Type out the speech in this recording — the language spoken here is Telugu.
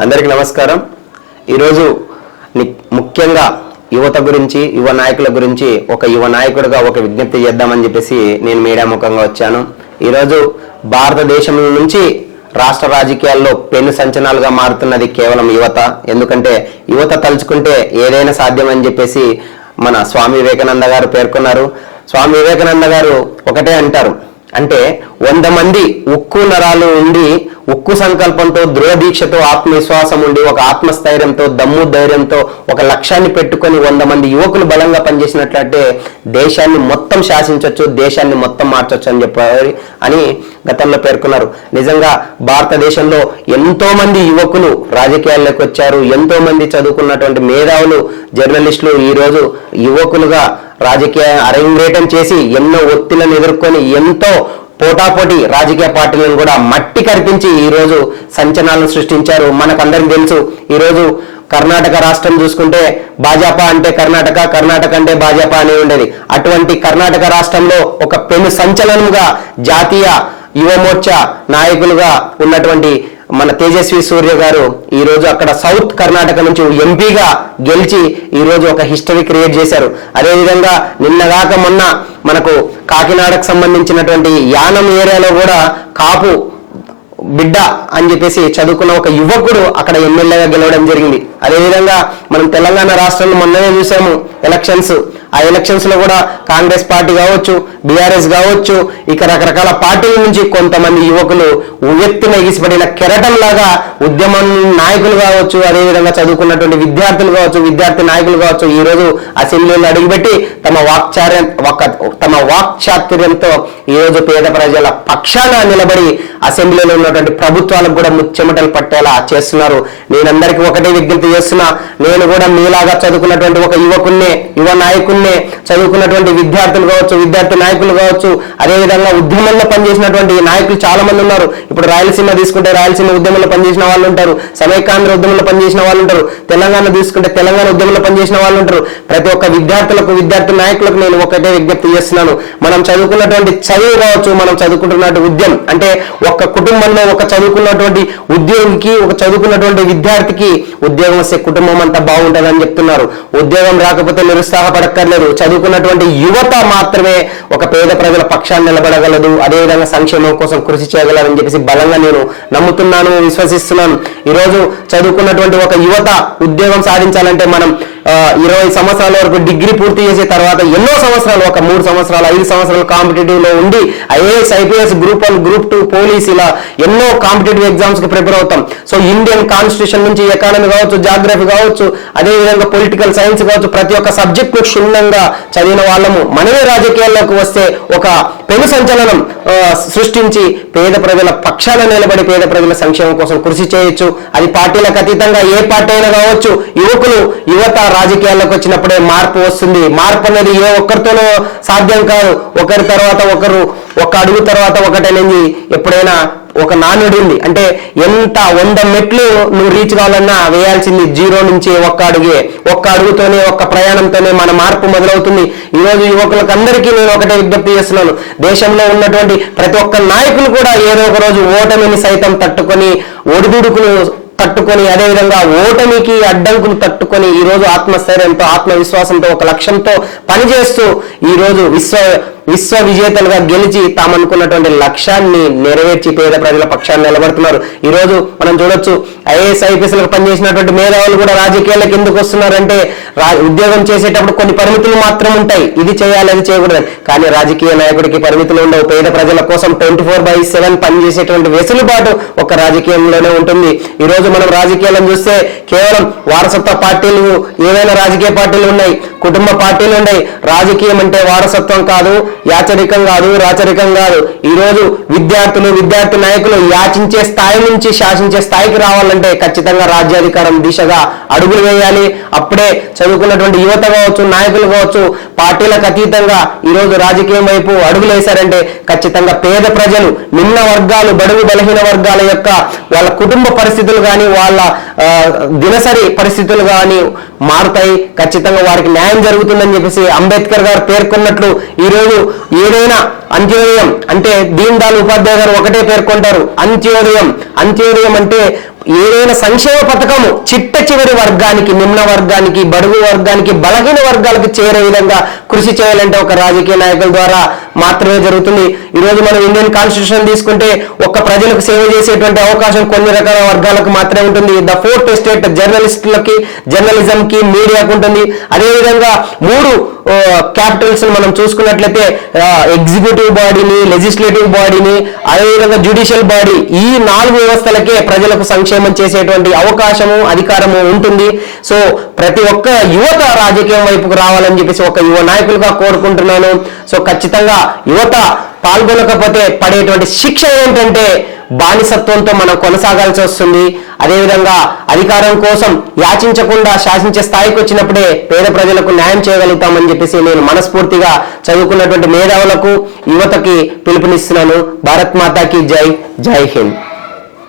అందరికీ నమస్కారం. ఈరోజు ముఖ్యంగా యువత గురించి, యువ నాయకుల గురించి ఒక యువ నాయకుడిగా ఒక విజ్ఞప్తి చేద్దామని చెప్పేసి నేను మీడియా ముఖంగా వచ్చాను. ఈరోజు భారతదేశం నుంచి రాష్ట్ర రాజకీయాల్లో పెను సంచలనాలుగా మారుతున్నది కేవలం యువత. ఎందుకంటే యువత తలుచుకుంటే ఏదైనా సాధ్యమని చెప్పేసి మన స్వామి వివేకానంద గారు పేర్కొన్నారు. స్వామి వివేకానంద గారు ఒకటే అంటారు, అంటే 100 మంది ఉక్కు నరాలు ఉండి ఉక్కు సంకల్పంతో, దృఢదీక్షతో, ఆత్మవిశ్వాసం ఉండి, ఒక ఆత్మస్థైర్యంతో, దమ్ము ధైర్యంతో ఒక లక్ష్యాన్ని పెట్టుకొని 100 మంది యువకులు బలంగా పనిచేసినట్లయితే దేశాన్ని మొత్తం శాసించవచ్చు, దేశాన్ని మొత్తం మార్చొచ్చు అని చెప్పారు అని గతంలో పేర్కొన్నారు. నిజంగా భారతదేశంలో ఎంతో మంది యువకులు రాజకీయాల్లోకి వచ్చారు. ఎంతో మంది చదువుకున్నటువంటి మేధావులు, జర్నలిస్టులు ఈరోజు యువకులుగా రాజకీయ అరంగేటం చేసి ఎన్నో ఒత్తిళ్లను ఎదుర్కొని ఎంతో పోటాపోటీ రాజకీయ పార్టీలను కూడా మట్టి కరిపించి ఈరోజు సంచలనాలను సృష్టించారు. మనకందరికి తెలుసు, ఈరోజు కర్ణాటక రాష్ట్రం చూసుకుంటే భాజపా అంటే కర్ణాటక, కర్ణాటక అంటే భాజపా అని ఉండేది. అటువంటి కర్ణాటక రాష్ట్రంలో ఒక పెను సంచలనంగా జాతీయ యువ మోర్చా నాయకులుగా ఉన్నటువంటి మన తేజస్వి సూర్య గారు ఈరోజు అక్కడ సౌత్ కర్ణాటక నుంచి ఎంపీగా గెలిచి ఈరోజు ఒక హిస్టరీ క్రియేట్ చేశారు. అదేవిధంగా నిన్నగాక మొన్న మనకు కాకినాడకు సంబంధించినటువంటి యానం ఏరియాలో కూడా కాపు బిడ్డ అని చెప్పేసి చదువుకున్న ఒక యువకుడు అక్కడ ఎమ్మెల్యేగా గెలవడం జరిగింది. అదేవిధంగా మనం తెలంగాణ రాష్ట్రంలో మొన్ననే చూసాము ఎలక్షన్స్. ఆ ఎలక్షన్స్ లో కూడా కాంగ్రెస్ పార్టీ కావచ్చు, బీఆర్ఎస్ కావచ్చు, ఇక రకరకాల పార్టీల నుంచి కొంతమంది యువకులు ఉవ్వెత్తున ఎగిసిపడిన కెరటం లాగా ఉద్యమం నాయకులు కావచ్చు, అదేవిధంగా చదువుకున్నటువంటి విద్యార్థులు కావచ్చు, విద్యార్థి నాయకులు కావచ్చు, ఈ రోజు అసెంబ్లీలో అడుగుపెట్టి తమ వాక్చాతుర్యంతో ఈ రోజు పేద ప్రజల పక్షాన నిలబడి అసెంబ్లీలో ఉన్నటువంటి ప్రభుత్వాలకు కూడా ముచ్చెమటలు పట్టేలా చేస్తున్నారు. నేనందరికీ ఒకటే విజ్ఞప్తి చేస్తున్నా, నేను కూడా మీలాగా చదువుకున్నటువంటి ఒక యువకున్నే, యువ నాయకున్నే, చదువుకున్నటువంటి విద్యార్థులు కావచ్చు, విద్యార్థి నాయకులు కావచ్చు, అదేవిధంగా ఉద్యమంలో పనిచేసినటువంటి నాయకులు చాలా మంది ఉన్నారు. ఇప్పుడు రాయలసీమ తీసుకుంటే రాయలసీమ ఉద్యమంలో పనిచేసిన వాళ్ళు ఉంటారు, సమైకాంధ్ర ఉద్యమంలో పనిచేసిన వాళ్ళు ఉంటారు, తెలంగాణ తీసుకుంటే తెలంగాణ ఉద్యమంలో పనిచేసిన వాళ్ళు ఉంటారు. ప్రతి ఒక్క విద్యార్థులకు, విద్యార్థి నాయకులకు నేను ఒకటే విజ్ఞప్తి చేస్తున్నాను, మనం చదువుకున్నటువంటి చదువు కావచ్చు, మనం చదువుకుంటున్నటువంటి ఉద్యమం అంటే ఒక కుటుంబంలో ఒక చదువుకున్నటువంటి ఉద్యోగికి, ఒక చదువుకున్నటువంటి విద్యార్థికి ఉద్యోగం వస్తే కుటుంబం అంతా బాగుంటుందని చెప్తున్నారు. ఉద్యోగం రాకపోతే నిరుత్సాహపడక్కర్లేదు. చదువుకున్నటువంటి యువత మాత్రమే ఒక పేద ప్రజల పక్షాన్ని నిలబడగలదు, అదేవిధంగా సంక్షేమం కోసం కృషి చేయగలరని చెప్పేసి బలంగా నేను నమ్ముతున్నాను, విశ్వసిస్తున్నాను. ఈరోజు చదువుకున్నటువంటి ఒక యువత ఉద్యోగం సాధించాలంటే మనం 20 సంవత్సరాల వరకు డిగ్రీ పూర్తి చేసే తర్వాత ఎన్నో సంవత్సరాలు, ఒక 3 సంవత్సరాలు 5 సంవత్సరాలు కాంపిటేటివ్ లో ఉండి IAS, IPS, group 1, group 2, police, ఇలా ఎన్నో కాంపిటేటివ్ ఎగ్జామ్స్ కి ప్రిపేర్ అవుతాం. సో ఇండియన్ కాన్స్టిట్యూషన్ నుంచి ఎకానమీ కావచ్చు, జాగ్రఫీ కావచ్చు, అదేవిధంగా పొలిటికల్ సైన్స్ కావచ్చు, ప్రతి ఒక్క సబ్జెక్ట్ ను క్షుణ్ణంగా చదివిన వాళ్ళము మనమే రాజకీయాల్లోకి వస్తే ఒక పెను సంచలనం సృష్టించి పేద ప్రజల పక్షాన నిలబడి పేద ప్రజల సంక్షేమం కోసం కృషి చేయొచ్చు. అది పార్టీలకు అతీతంగా ఏ పార్టీ అయినా కావచ్చు. యువత రాజకీయాల్లోకి వచ్చినప్పుడే మార్పు వస్తుంది. మార్పు అనేది ఏ ఒక్కరితోనూ సాధ్యం కాదు. ఒకరి తర్వాత ఒకరు, ఒక అడుగు తర్వాత ఒకటనేది ఎప్పుడైనా ఒక నానుడి ఉంది. అంటే ఎంత 100 మెట్లు నువ్వు రీచ్ కావాలన్నా వేయాల్సింది 0 నుంచి 1 అడుగే. 1 అడుగుతోనే, 1 ప్రయాణంతోనే మన మార్పు మొదలవుతుంది. ఈ రోజు యువకులకు అందరికీ నేను ఒకటే విజ్ఞప్తి చేస్తున్నాను, దేశంలో ఉన్నటువంటి ప్రతి ఒక్క నాయకులు కూడా ఏదో ఒక రోజు ఓటమిని సైతం తట్టుకొని, ఒడిదుడుకులు తట్టుకొని, అదేవిధంగా ఓటమికి అడ్డంకులు తట్టుకొని ఈ రోజు ఆత్మస్థైర్యంతో, ఆత్మవిశ్వాసంతో, ఒక లక్ష్యంతో పనిచేస్తూ ఈ రోజు విశ్వ విజేతలుగా గెలిచి తామనుకున్నటువంటి లక్ష్యాన్ని నెరవేర్చి పేద ప్రజల పక్షాన్ని నిలబడుతున్నారు. ఈ రోజు మనం చూడొచ్చు, ఐఏఎస్, ఐపీఎస్లకు పనిచేసినటువంటి మేధావులు కూడా రాజకీయాలకు ఎందుకు వస్తున్నారంటే ఉద్యోగం చేసేటప్పుడు కొన్ని పరిమితులు మాత్రం ఉంటాయి, ఇది చేయాలి, అది చేయకూడదు. కానీ రాజకీయ నాయకుడికి పరిమితులు ఉండవు. పేద ప్రజల కోసం 24/7 పనిచేసేటువంటి వెసులుబాటు ఒక రాజకీయంలోనే ఉంటుంది. ఈ రోజు మనం రాజకీయాలను చూస్తే కేవలం వారసత్వ పార్టీలు, ఏవైనా రాజకీయ పార్టీలు ఉన్నాయి, కుటుంబ పార్టీలు ఉన్నాయి. రాజకీయం అంటే వారసత్వం కాదు, యాచరికం కాదు, రాచరికం కాదు. ఈ రోజు విద్యార్థులు, విద్యార్థి నాయకులు యాచించే స్థాయి నుంచి శాసించే స్థాయికి రావాలంటే ఖచ్చితంగా రాజ్యాధికారం దిశగా అడుగులు వేయాలి. అప్పుడే చదువుకున్నటువంటి యువత కావచ్చు, నాయకులు కావచ్చు, పార్టీలకు అతీతంగా ఈ రోజు రాజకీయం వైపు అడుగులు వేశారంటే ఖచ్చితంగా పేద ప్రజలు, నిమ్న వర్గాలు, బడుగు బలహీన వర్గాల యొక్క వాళ్ళ కుటుంబ పరిస్థితులు కానీ, వాళ్ళ దినసరి పరిస్థితులు కానీ మారుతాయి. ఖచ్చితంగా వారికి న్యాయం జరుగుతుందని చెప్పేసి అంబేద్కర్ గారు పేర్కొన్నట్లు ఈరోజు ఏదైనా అంత్యోదయం అంటే దీన్ దయాళ్ ఉపాధ్యాయ గారు ఒకటే పేర్కొంటారు, అంత్యోదయం అంటే ఏదైనా సంక్షేమ పథకము చిట్ట చివరి వర్గానికి, నిమ్న వర్గానికి, బడుగు వర్గానికి, బలహీన వర్గాలకు చేరే విధంగా కృషి చేయాలంటే ఒక రాజకీయ నాయకుల ద్వారా మాత్రమే జరుగుతుంది. ఈరోజు మనం ఇండియన్ కాన్స్టిట్యూషన్ తీసుకుంటే ఒక్క ప్రజలకు సేవ చేసేటువంటి అవకాశం కొన్ని రకాల వర్గాలకు మాత్రమే ఉంటుంది. ద ఫోర్త్ ఎస్టేట్ జర్నలిస్టులకి, జర్నలిజంకి, మీడియాకు ఉంటుంది. అదేవిధంగా 3 క్యాపిటల్స్ మనం చూసుకున్నట్లయితే ఎగ్జిక్యూటివ్ బాడీని, లెజిస్లేటివ్ బాడీని, అదేవిధంగా జ్యుడిషియల్ బాడీ, ఈ 4 వ్యవస్థలకే ప్రజలకు సంక్షేమం చేసేటువంటి అవకాశము, అధికారము ఉంటుంది. సో ప్రతి ఒక్క యువత రాజకీయం వైపుకు రావాలని చెప్పేసి ఒక యువ నాయకులుగా కోరుకుంటున్నాను. సో ఖచ్చితంగా యువత పాల్గొనకపోతే పడేటువంటి శిక్ష ఏంటంటే బానిసత్వంతో మనం కొనసాగాల్సి వస్తుంది. అదేవిధంగా అధికారం కోసం యాచించకుండా శాసించే స్థాయికి వచ్చినప్పుడే పేద ప్రజలకు న్యాయం చేయగలుగుతామని చెప్పేసి నేను మనస్ఫూర్తిగా చదువుకున్నటువంటి మేధావులకు, యువతకి పిలుపునిస్తున్నాను. భారత్ మాతాకి జై, జై హింద్.